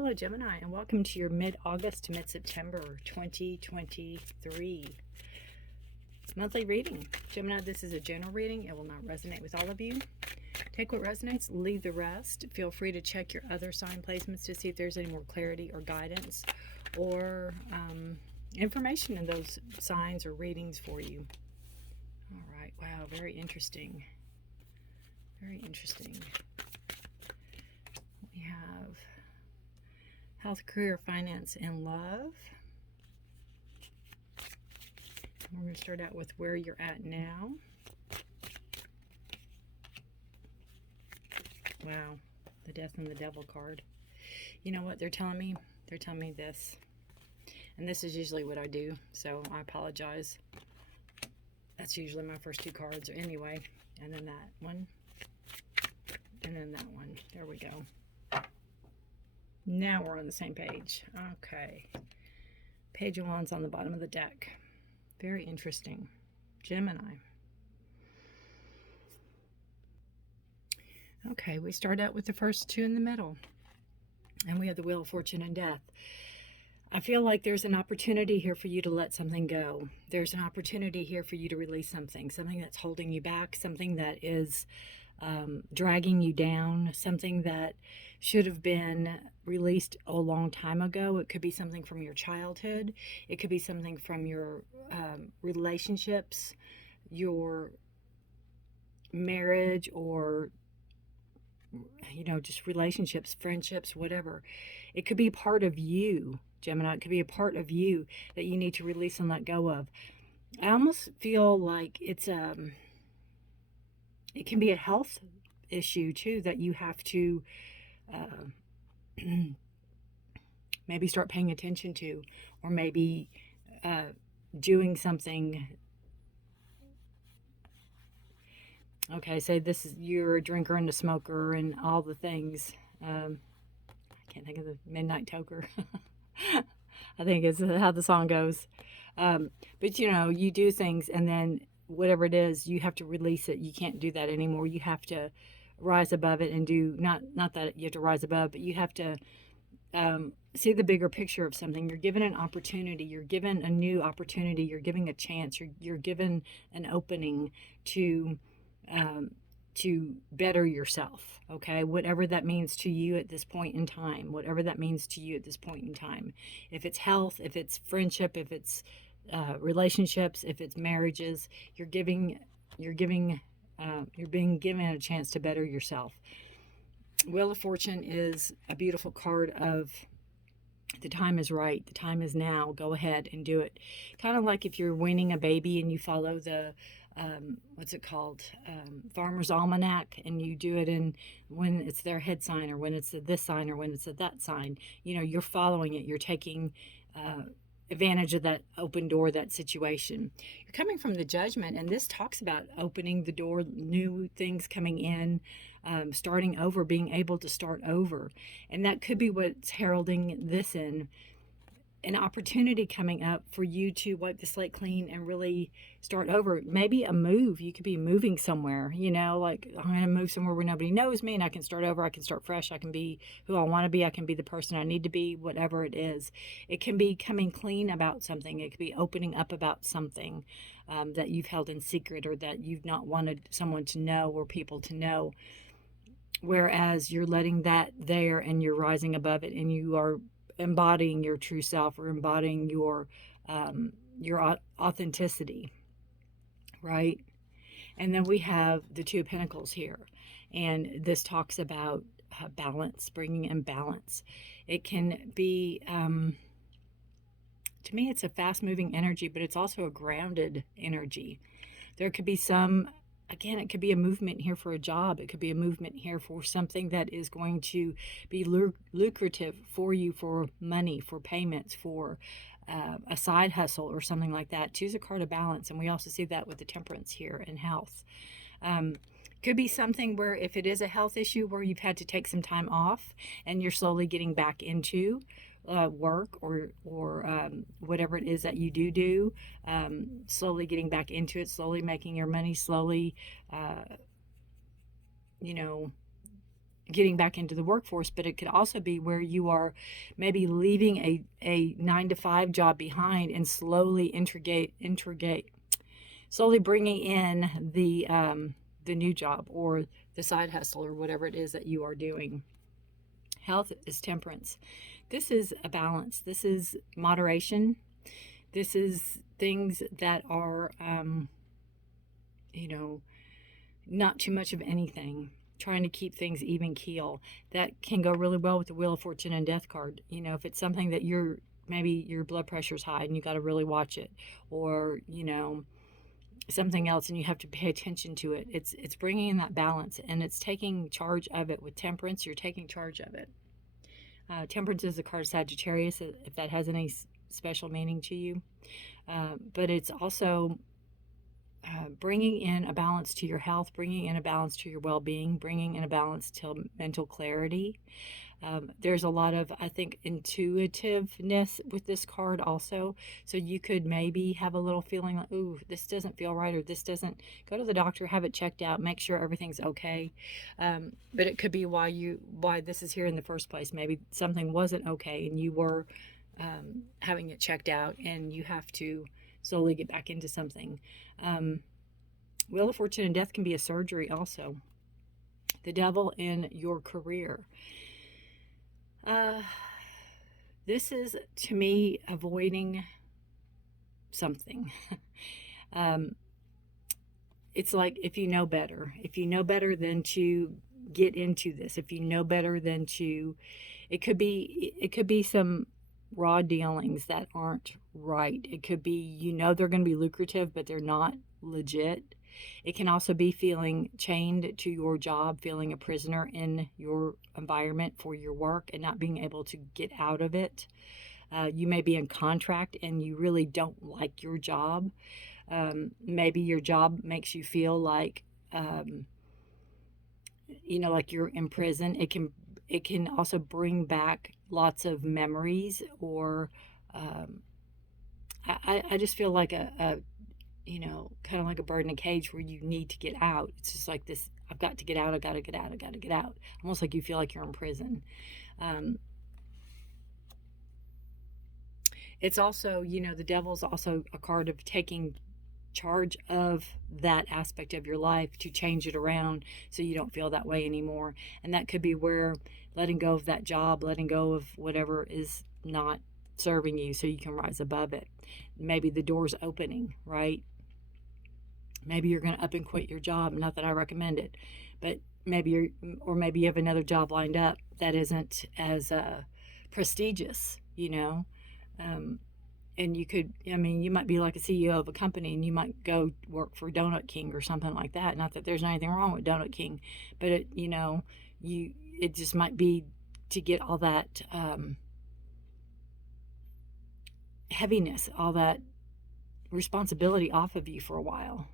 Hello, Gemini, and welcome to your mid-August to mid-September 2023 monthly reading. Gemini, this is a general reading. It will not resonate with all of you. Take what resonates, leave the rest. Feel free to check your other sign placements to see if there's any more clarity or guidance or information in those signs or readings for you. All right. Wow. Very interesting. Very interesting. We have health, career, finance, and love. We're going to start out with where you're at now. Wow, the death and the devil card. You know what they're telling me? They're telling me this. And this is usually what I do, so I apologize. That's usually my first two cards anyway. And then that one. And then that one. There we go. Now we're on the same page. Okay. Page of Wands on the bottom of the deck. Very interesting. Gemini. Okay, we start out with the first two in the middle. And we have the Wheel of Fortune and Death. I feel like there's an opportunity here for you to let something go. There's an opportunity here for you to release something. Something that's holding you back. Something that is dragging you down. Something that should have been released a long time ago. It could be something from your childhood. It could be something from your relationships, your marriage, or just relationships, friendships, whatever. It could be part of you, Gemini. It could be a part of you that you need to release and let go of. I almost feel like it can be a health issue too that you have to maybe start paying attention to, or maybe doing something. Okay, say this is, you're a drinker and a smoker and all the things. I can't think of the Midnight Toker. I think it's how the song goes. But you do things, and then whatever it is, you have to release it. You can't do that anymore. You have to rise above it and do, not that you have to rise above, but you have to see the bigger picture of something. You're given an opportunity. You're given a new opportunity. You're giving a chance. You're given an opening to better yourself. Okay, whatever that means to you at this point in time. Whatever that means to you at this point in time. If it's health, if it's friendship, if it's relationships, if it's marriages, you're being given a chance to better yourself. Wheel of Fortune is a beautiful card of the time is right. The time is now. Go ahead and do it. Kind of like if you're weaning a baby and you follow the, what's it called? Farmer's Almanac, and you do it in when it's their head sign, or when it's this sign, or when it's that sign. You're following it. You're taking advantage of that open door, that situation. You're coming from the Judgment, and this talks about opening the door, new things coming in, starting over, being able to start over. And that could be what's heralding this in. An opportunity coming up for you to wipe the slate clean and really start over. Maybe a move. You could be moving somewhere, like I'm going to move somewhere where nobody knows me, and I can start over. I can start fresh. I can be who I want to be. I can be the person I need to be, whatever it is. It can be coming clean about something. It could be opening up about something that you've held in secret, or that you've not wanted someone to know or people to know. Whereas you're letting that there, and you're rising above it, and you are embodying your true self, or embodying your authenticity, right? And then we have the Two of Pentacles here, and this talks about balance, bringing in balance. It can be, to me, it's a fast-moving energy, but it's also a grounded energy. There could be some, again, it could be a movement here for a job. It could be a movement here for something that is going to be lucrative for you, for money, for payments, for a side hustle or something like that. Choose a card of balance. And we also see that with the Temperance here in health. Could be something where, if it is a health issue where you've had to take some time off and you're slowly getting back into work, or whatever it is that you do, slowly getting back into it, slowly making your money, slowly getting back into the workforce, but it could also be where you are maybe leaving a 9-to-5 job behind and slowly slowly bringing in the new job or the side hustle or whatever it is that you are doing. Health is temperance. This is a balance. This is moderation. This is things that are, not too much of anything. Trying to keep things even keel. That can go really well with the Wheel of Fortune and Death card. If it's something that maybe your blood pressure's high and you got to really watch it, or something else and you have to pay attention to it. It's bringing in that balance, and it's taking charge of it. With temperance, you're taking charge of it. Temperance is the card of Sagittarius, if that has any special meaning to you. But it's also bringing in a balance to your health, bringing in a balance to your well-being, bringing in a balance to mental clarity. There's a lot of, I think, intuitiveness with this card also. So you could maybe have a little feeling like, ooh, this doesn't feel right, or this doesn't. Go to the doctor, have it checked out, make sure everything's okay. But it could be why this is here in the first place. Maybe something wasn't okay and you were having it checked out, and you have to slowly get back into something. Wheel of Fortune and Death can be a surgery also. The Devil in your career. This is, to me, avoiding something. It's like, if you know better than to get into this, if you know better than to, it could be some raw dealings that aren't right. It could be, they're going to be lucrative, but they're not legit. It can also be feeling chained to your job, feeling a prisoner in your environment for your work and not being able to get out of it. You may be in contract and you really don't like your job. Maybe your job makes you feel like, like you're in prison. It can also bring back lots of memories, or I just feel like kind of like a bird in a cage where you need to get out. It's just like this, I've got to get out, I've got to get out, I've got to get out. Almost like you feel like you're in prison. It's also, the Devil's also a card of taking charge of that aspect of your life to change it around so you don't feel that way anymore. And that could be where letting go of that job, letting go of whatever is not serving you so you can rise above it. Maybe the door's opening, right? Maybe you're going to up and quit your job. Not that I recommend it, but maybe you have another job lined up that isn't as prestigious, and you could, you might be like a CEO of a company and you might go work for Donut King or something like that. Not that there's anything wrong with Donut King, but it just might be to get all that heaviness, all that responsibility off of you for a while.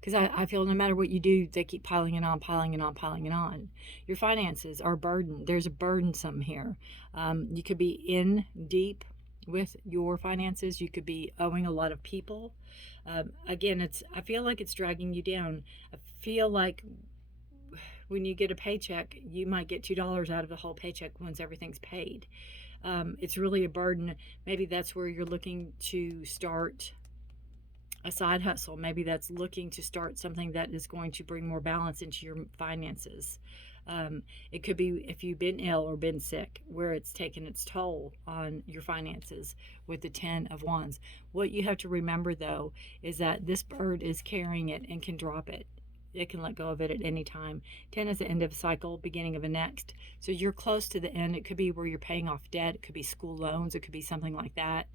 Because I feel no matter what you do, they keep piling it on, piling it on, piling it on. Your finances are burdened. There's a burdensome here. You could be in deep with your finances. You could be owing a lot of people. Again, I feel like it's dragging you down. I feel like when you get a paycheck, you might get $2 out of the whole paycheck once everything's paid. It's really a burden. Maybe that's where you're looking to start a side hustle. Maybe that's looking to start something that is going to bring more balance into your finances. It could be if you've been ill or been sick, where it's taken its toll on your finances with the 10 of Wands. What you have to remember, though, is that this bird is carrying it and can drop it. It can let go of it at any time. 10 is the end of a cycle, beginning of a next. So you're close to the end. It could be where you're paying off debt. It could be school loans. It could be something like that.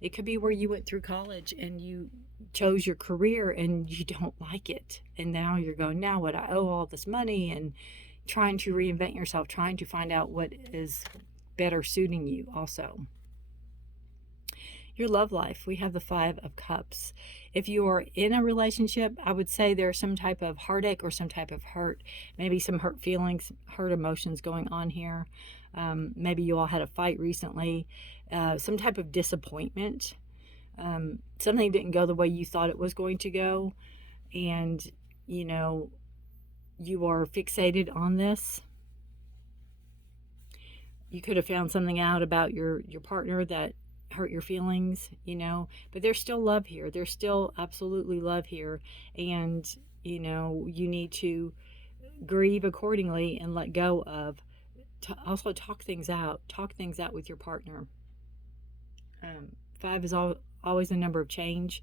It could be where you went through college and you chose your career and you don't like it. And now you're going, now what? I owe all this money, and trying to reinvent yourself, trying to find out what is better suiting you also. Your love life, we have the 5 of Cups. If you are in a relationship, I would say there's some type of heartache or some type of hurt, maybe some hurt feelings, hurt emotions going on here. Maybe you all had a fight recently, some type of disappointment. Something didn't go the way you thought it was going to go, and you are fixated on this. You could have found something out about your partner that hurt your feelings, you know, but there's still love here. There's still absolutely love here. And, you know, you need to grieve accordingly and let go of. Also talk things out. Talk things out with your partner. 5 is always a number of change.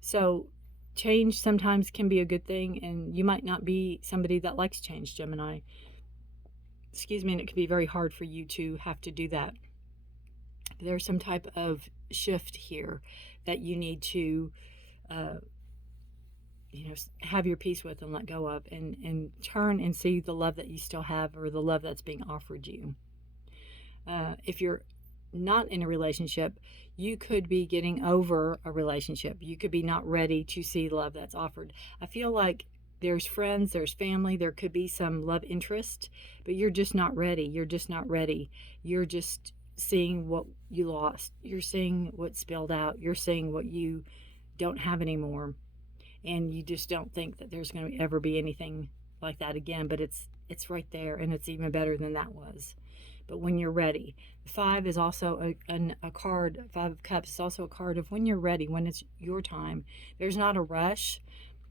So change sometimes can be a good thing, and you might not be somebody that likes change, Gemini. Excuse me, and it can be very hard for you to have to do that. There's some type of shift here that you need to, you know, have your peace with and let go of, and turn and see the love that you still have, or the love that's being offered you. If you're not in a relationship, you could be getting over a relationship. You could be not ready to see love that's offered. I feel like there's friends, there's family, there could be some love interest, but you're just not ready. You're just not ready. You're just seeing what you lost. You're seeing what spilled out. You're seeing what you don't have anymore. And you just don't think that there's going to ever be anything like that again, but it's right there, and it's even better than that was. But when you're ready. 5 is also a card. 5 of Cups is also a card of when you're ready, when it's your time. There's not a rush,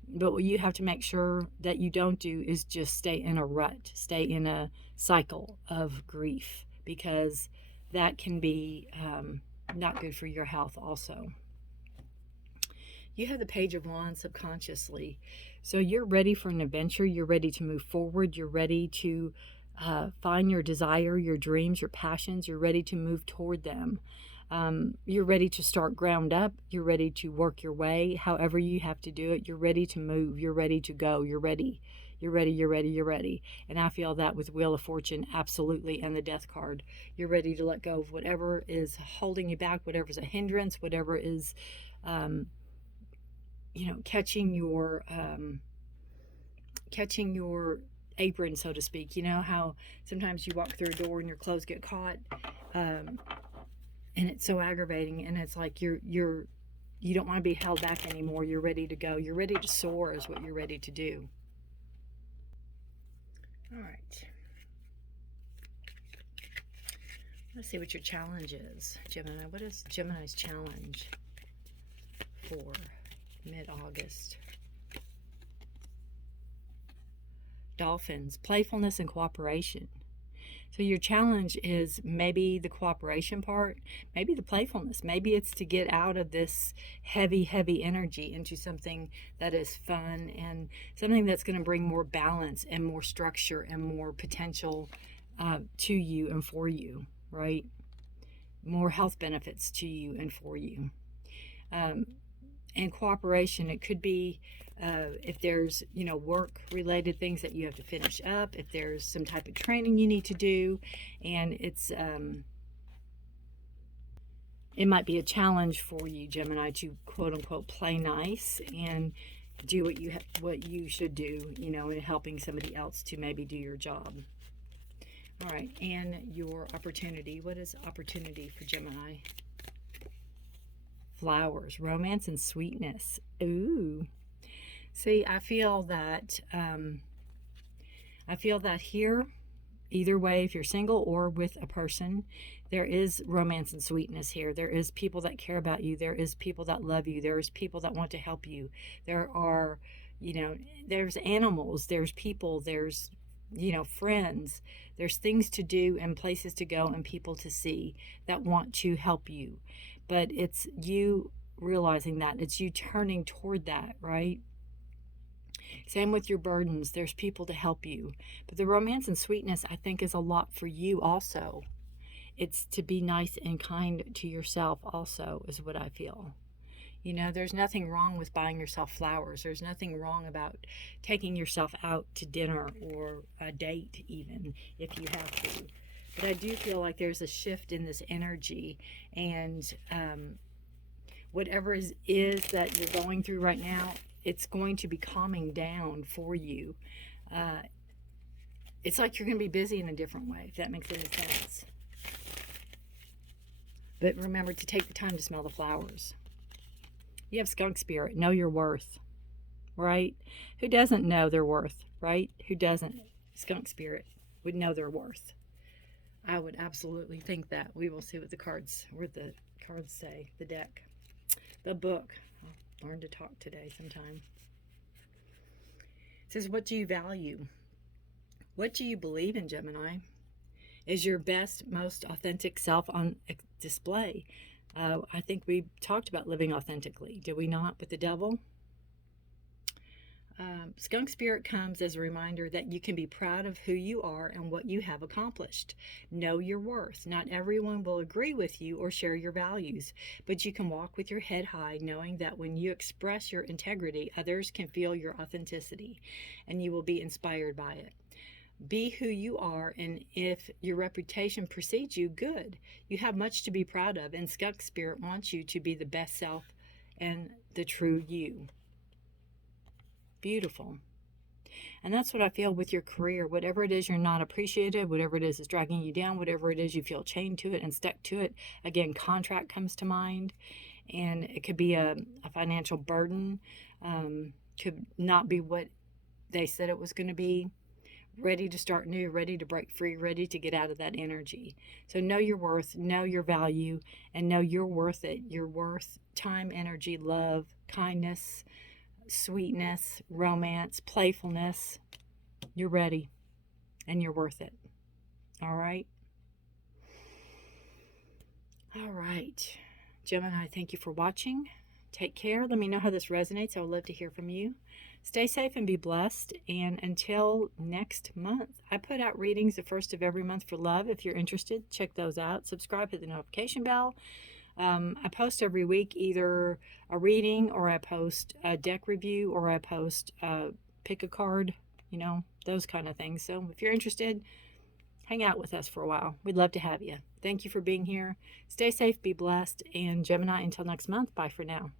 but what you have to make sure that you don't do is just stay in a rut, stay in a cycle of grief, because that can be not good for your health also. You have the Page of Wands subconsciously. So you're ready for an adventure. You're ready to move forward. You're ready to find your desire, your dreams, your passions. You're ready to move toward them. You're ready to start ground up. You're ready to work your way, however you have to do it. You're ready to move. You're ready to go. You're ready. You're ready, you're ready, you're ready. And I feel that with Wheel of Fortune, absolutely, and the Death card. You're ready to let go of whatever is holding you back, whatever's a hindrance, whatever is, you know, catching your apron, so to speak. You know how sometimes you walk through a door and your clothes get caught, and it's so aggravating, and it's like you don't want to be held back anymore. You're ready to go. You're ready to soar is what you're ready to do. All right. Let's see what your challenge is, Gemini. What is Gemini's challenge for mid-August? Dolphins, playfulness and cooperation. So your challenge is maybe the cooperation part, maybe the playfulness. Maybe it's to get out of this heavy energy into something that is fun and something that's going to bring more balance and more structure and more potential to you and for you, right? More health benefits to you and for you. And cooperation, it could be if there's, you know, work related things that you have to finish up, if there's some type of training you need to do, and it's it might be a challenge for you, Gemini, to quote unquote play nice and do what you should do, you know, in helping somebody else to maybe do your job. All right, and your opportunity. What is opportunity for Gemini? Flowers, romance, and sweetness. Ooh. See, I feel that here, either way, if you're single or with a person, there is romance and sweetness here. There is people that care about you. There is people that love you. There is people that want to help you. There are, you know, there's animals, there's people, there's, you know, friends. There's things to do and places to go and people to see that want to help you. But it's you realizing that. It's you turning toward that, right? Same with your burdens. There's people to help you. But the romance and sweetness, I think, is a lot for you also. It's to be nice and kind to yourself also, is what I feel. You know, there's nothing wrong with buying yourself flowers. There's nothing wrong about taking yourself out to dinner or a date even, if you have to. But I do feel like there's a shift in this energy, and whatever is that you're going through right now, it's going to be calming down for you. It's like you're going to be busy in a different way, if that makes any sense. But remember to take the time to smell the flowers. You have skunk spirit. Know your worth. right? Who doesn't know their worth, right? Who doesn't? Skunk spirit would know their worth. I would absolutely think that. We will see what the cards say. The deck, the book. I'll learn to talk today sometime. It says, what do you value? What do you believe in, Gemini? Is your best, most authentic self on display? I think we talked about living authentically, did we not, with the devil? Skunk spirit comes as a reminder that you can be proud of who you are and what you have accomplished. Know your worth. Not everyone will agree with you or share your values, but you can walk with your head high, knowing that when you express your integrity, others can feel your authenticity, and you will be inspired by it. Be who you are, and if your reputation precedes you, good. You have much to be proud of, and Skunk Spirit wants you to be the best self and the true you. Beautiful. And that's what I feel with your career. Whatever it is you're not appreciated, whatever it is dragging you down, whatever it is you feel chained to it and stuck to it. Again, contract comes to mind, and it could be a financial burden. Could not be what they said it was going to be. Ready to start new, ready to break free, ready to get out of that energy. So know your worth, know your value, and know you're worth it. You're worth time, energy, love, kindness, sweetness, romance, playfulness. You're ready, and you're worth it. All right? All right. Gemini, thank you for watching. Take care. Let me know how this resonates. I would love to hear from you. Stay safe and be blessed. And until next month, I put out readings the first of every month for love. If you're interested, check those out. Subscribe, hit the notification bell. I post every week either a reading, or I post a deck review, or I post pick a card, those kind of things. So if you're interested, hang out with us for a while. We'd love to have you. Thank you for being here. Stay safe, be blessed, and Gemini, until next month, bye for now.